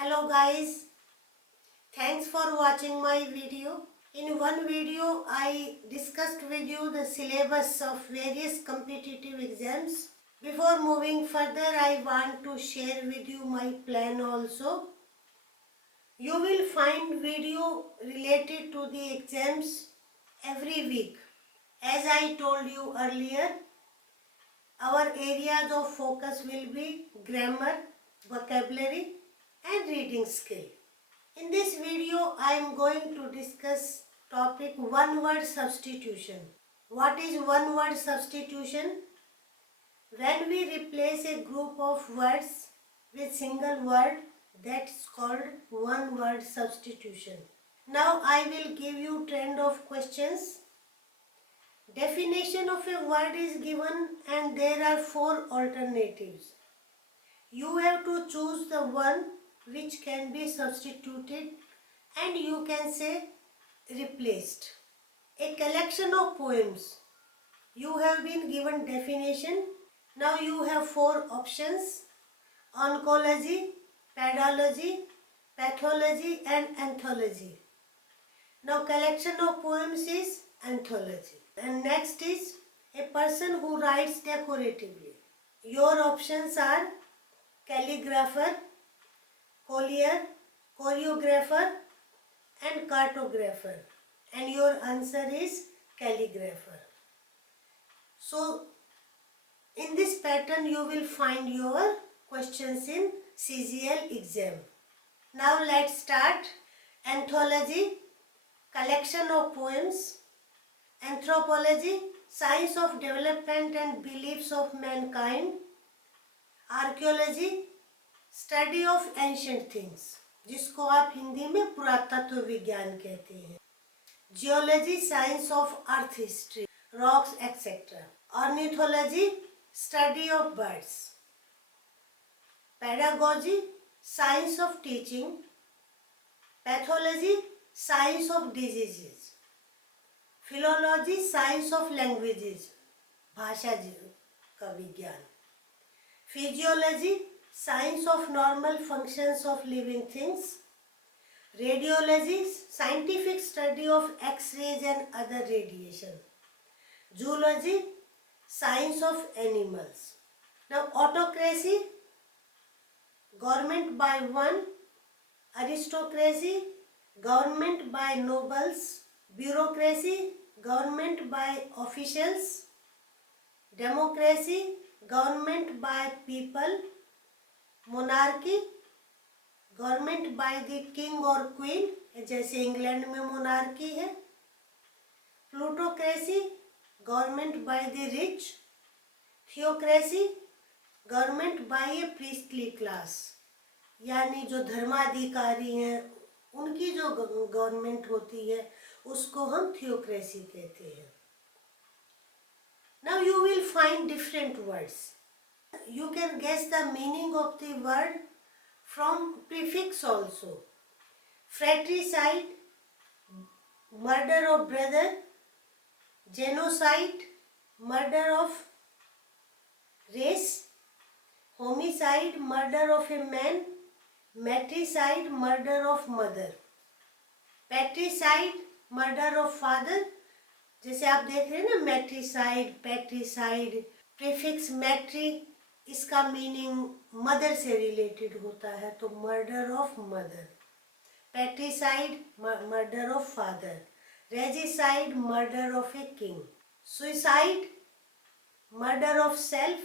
Hello guys, thanks for watching my video. In one video I discussed with you the syllabus of various competitive exams. Before moving further, I want to share with you my plan also. You will find video related to the exams every week. As I told you earlier, our areas of focus will be grammar, vocabulary and reading skill. In this video, I am going to discuss topic one word substitution. What is one word substitution? When we replace a group of words with single word, that's called one word substitution. Now I will give you trend of questions. Definition of a word is given and there are 4 alternatives. You have to choose the one which can be substituted and you can say replaced. A collection of poems. You have been given definition. Now you have 4 options: oncology, pedology, pathology and anthology. Now collection of poems is anthology. And next is a person who writes decoratively. Your options are calligrapher, collier, choreographer and cartographer, and your answer is calligrapher. So in this pattern you will find your questions in CGL exam. Now let's start. Anthology, collection of poems. Anthropology, science of development and beliefs of mankind. Archaeology, study of ancient things, जिसको आप हिंदी में पुरातत्व विज्ञान कहते हैं. Geology, science of earth history, rocks etcetera. Ornithology, study of birds. Pedagogy, science of teaching. Pathology, science of diseases. Philology, science of languages, भाषा का विज्ञान. Physiology, science of normal functions of living things. Radiology, scientific study of X-rays and other radiation. Zoology, science of animals. Now autocracy, government by one. Aristocracy, government by nobles. Bureaucracy, government by officials. Democracy, government by people. Monarchy, government by the king और queen, जैसे England में monarchy है. Plutocracy, government by the rich. Theocracy, government by a priestly class, यानी जो धर्माधिकारी हैं उनकी जो government होती है उसको हम थियोक्रेसी कहते हैं. Now you will find different words. You can guess the meaning of the word from prefix also. Fratricide, murder of brother. Genocide, murder of race. Homicide, murder of a man. Matricide, murder of mother. Patricide, murder of father. जैसे आप देख रहे हैं ना, मैट्रिसाइड, पैट्रिसाइड. Prefix मैट्री, इसका meaning mother से related होता है, तो murder of mother. Patricide, murder of father. Regicide, murder of a king. Suicide, murder of self.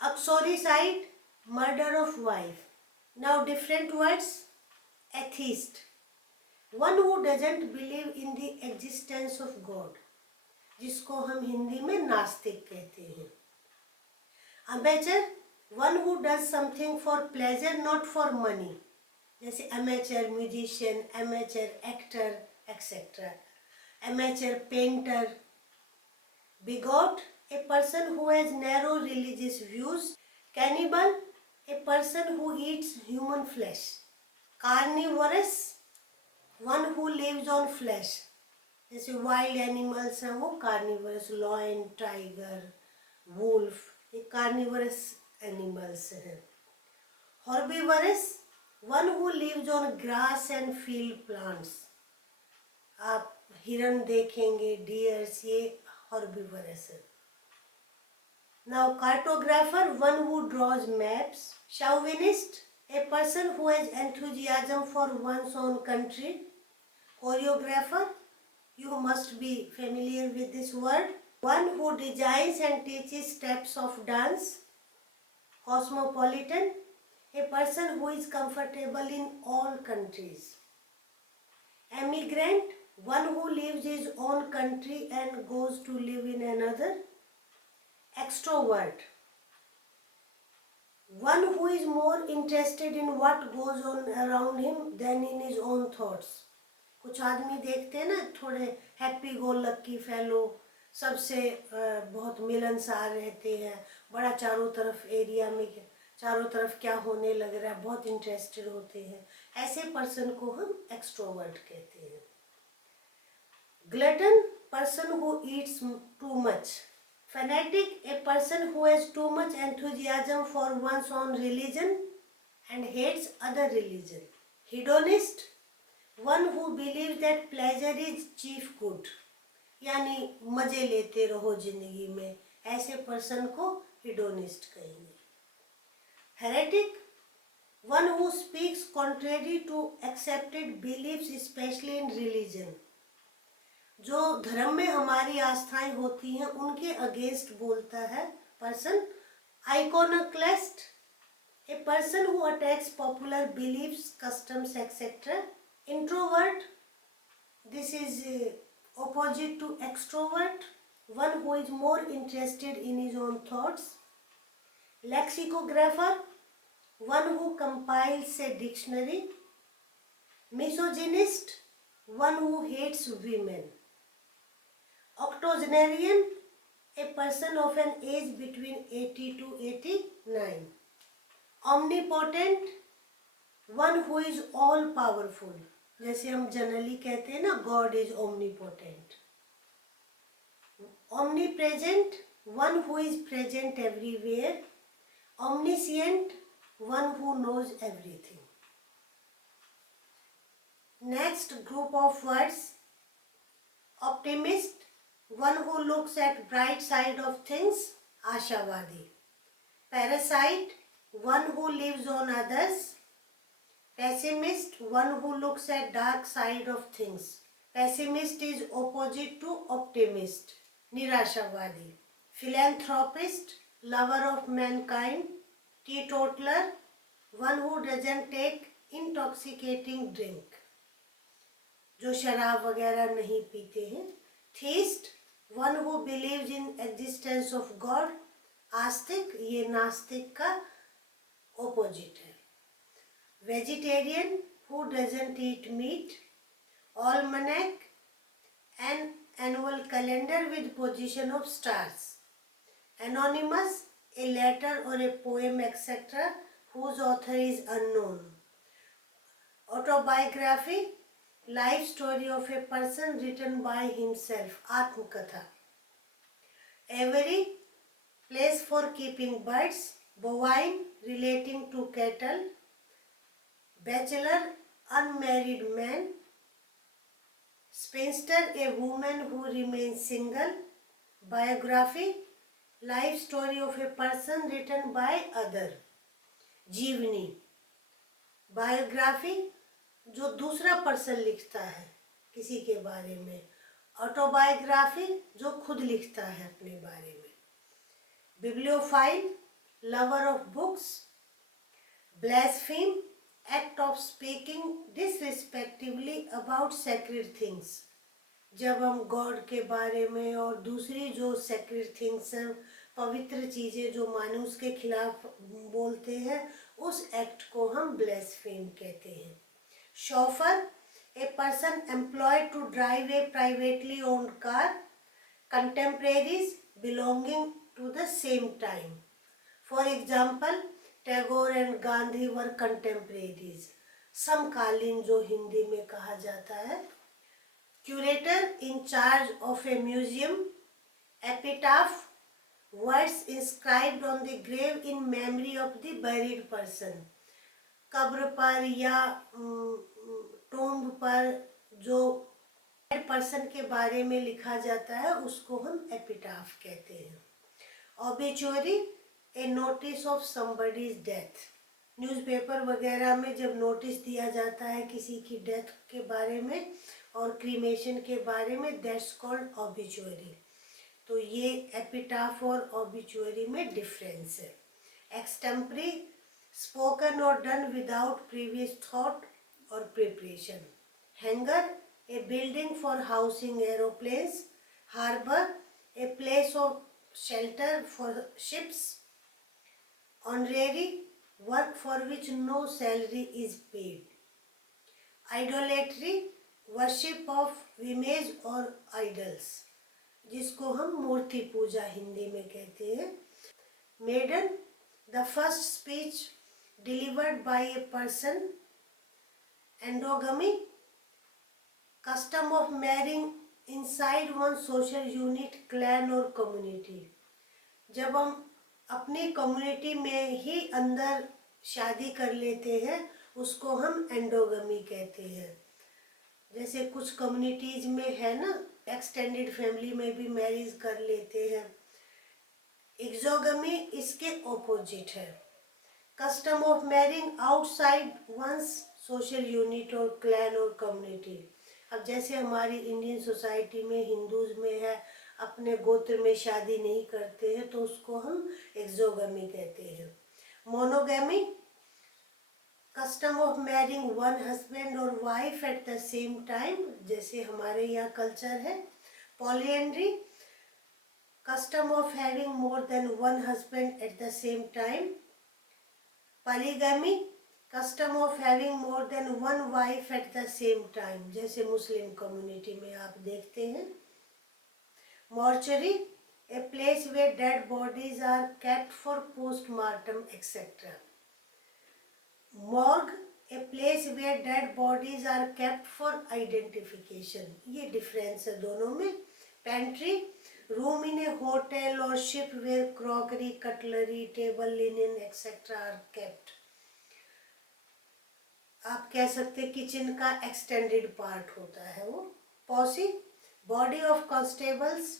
Uxoricide, murder of wife. Now different words. Atheist, one who doesn't believe in the existence of God, जिसको हम हिंदी में नास्तिक कहते हैं. Amateur, one who does something for pleasure not for money, जैसे amateur musician, amateur actor etcetera. Amateur painter. Bigot, a person who has narrow religious views. Cannibal, a person who eats human flesh. Carnivorous, one who lives on flesh, जैसे wild animals हैं वो carnivorous. Lion, tiger, wolf, ये carnivorous animals हैं. Herbivorous, one who lives on grass and field plants. आप हिरन देखेंगे, dears, ये हॉर्बिवरस है. Now cartographer, one who draws maps. Chauvinist, a person who has enthusiasm for one's own country. Choreographer, you must be familiar with this word. One who designs and teaches steps of dance. Cosmopolitan, a person who is comfortable in all countries. Emigrant, one who leaves his own country and goes to live in another. Extrovert, one who is more interested in what goes on around him than in his own thoughts. कुछ आदमी देखते हैं ना, थोड़े happy go लक्की fellow, सबसे बहुत मिलनसार रहते हैं, बड़ा चारों तरफ एरिया में चारों तरफ क्या होने लग रहा है बहुत इंटरेस्टेड होते हैं. ऐसे पर्सन को हम एक्सट्रोवर्ट कहते हैं. Glutton, person who Yeats too much. Fanatic, a person who has too much enthusiasm for one's own religion and hates other religion. Hedonist, one who believes that pleasure is chief good, यानी मजे लेते रहो जिंदगी में, ऐसे person को hedonist कहेंगे. Heretic, one who speaks contrary to accepted beliefs, especially in religion. जो धर्म में हमारी आस्थाएं होती हैं उनके अगेंस्ट बोलता है person. Iconoclast, a person who attacks popular beliefs, customs etcetera. Introvert, this is opposite to extrovert, one who is more interested in his own thoughts. Lexicographer, one who compiles a dictionary. Misogynist, one who hates women. Octogenarian, a person of an age between 80 to 89. Omnipotent, one who is all powerful. जैसे हम generally कहते हैं ना, God is omnipotent. Omnipresent, one who is present everywhere. Omniscient, one who knows everything. Next group of words. Optimist, one who looks at bright side of things, आशावादी. Parasite, one who lives on others. Pessimist, one who looks at dark side of things. Pessimist is opposite to optimist, निराशावादी. Philanthropist, lover of mankind. Teetotaler, one who doesn't take intoxicating drink, जो शराब वगैरह नहीं पीते हैं. Theist, one who believes in existence of God. आस्तिक, ये नास्तिक का opposite है. Vegetarian, who doesn't eat meat. Almanac, an annual calendar with position of stars. Anonymous, a letter or a poem etc. whose author is unknown. Autobiography, life story of a person written by himself, आत्मकथा. Aviary, place for keeping birds. Bovine, relating to cattle. Bachelor, unmarried man. Spinster, a woman who remains single. Biography, life story of a person written by other. जीवनी, biography, जो दूसरा person लिखता है किसी के बारे में. ऑटोबायोग्राफी, जो खुद लिखता है अपने बारे में. Bibliophile, lover of books. Blasphemy, act of speaking disrespectfully about sacred things, जब हम गॉड के बारे में और दूसरी जो सेक्रेड थिंग्स हैं, पवित्र चीज़ें जो मानूस के खिलाफ बोलते हैं, उस एक्ट को हम ब्लेस्फेम कहते हैं. Chauffeur, a person employed to drive a privately owned car. Contemporaries, belonging to the same time. For example, Tagore and Gandhi were contemporaries. समकालीन जो हिंदी में कहा जाता है. Curator, in charge of a museum. Epitaph, words inscribed on the grave in memory of the buried person. कब्र पर या tomb पर जो पर्सन के बारे में लिखा जाता है उसको हम एपिटाफ कहते हैं। Obituary, A notice of somebody's death. Newspaper वगैरह में जब नोटिस दिया जाता है किसी की डेथ के बारे में और क्रीमेशन के बारे में, दैट्स कॉल्ड ऑबिचुअरी। तो ये एपिटाफ और ऑबिचुअरी में डिफरेंस है। एक्सटेम्परी, स्पोकन और डन विदाउट प्रीवियस थॉट और preparation. Hanger, a building for housing aeroplanes. Harbor, a place of shelter for ships. Honorary, work for which no salary is paid. Idolatry, worship of image or idols, जिसको हम मूर्ति पूजा हिंदी में कहते हैं। Maiden, the first speech delivered by a person. Endogamy, custom of marrying inside one social unit, clan और community। जब हम अपनी community में ही अंदर शादी कर लेते हैं उसको हम एंडोगमी कहते हैं। जैसे कुछ कम्युनिटीज में है ना, एक्सटेंडेड फैमिली में भी मैरिज कर लेते हैं। एक्सोगमी इसके ऑपोजिट है। Custom of marrying outside one's social unit और क्लैन और कम्युनिटी। अब जैसे हमारी इंडियन सोसाइटी में हिंदूज में है, अपने गोत्र में शादी नहीं करते हैं तो उसको हम एक्सोगमी कहते हैं। Monogamy, custom of marrying one husband और wife at the same time, जैसे हमारे यहाँ कल्चर है। Polyandry, custom of having more than one husband at the same time. Polygamy, custom of having more than one wife at the same time, जैसे Muslim community में आप देखते हैं। Mortuary, a place where dead bodies are kept for postmortem etcetera. Morgue, a place where dead bodies are kept for identification. ये difference है दोनों में। Pantry, room in a hotel और ship where crockery, cutlery, table linen etcetera are kept. आप कह सकते kitchen का extended part होता है वो। Posse, body of constables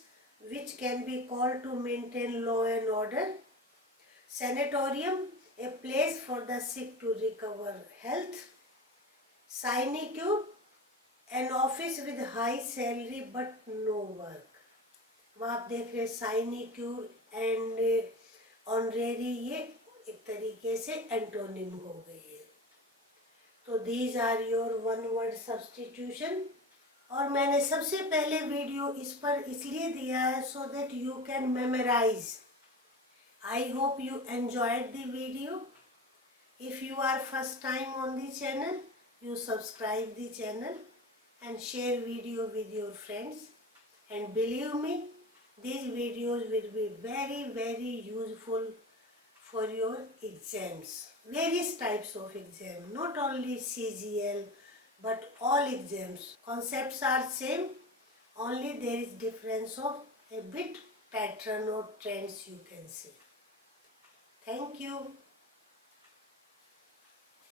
which can be called to maintain law and order. Sanatorium, a place for the sick to recover health. Sinecure, an office with high salary but no work. वह आप देख रहे साइनिक्यूर and honorary, ये एक तरीके से antonym हो गई है। तो these are your one word substitution. और मैंने सबसे पहले वीडियो इस पर इसलिए दिया है so that you can memorise. I hope you enjoyed the video. If you are first time on the channel, you subscribe the channel and share video with your friends. And believe me, these videos will be very useful for your exams. Various types of exam, not only CGL but all exams. Concepts are same, only there is difference of a bit pattern or trends you can see. Thank you.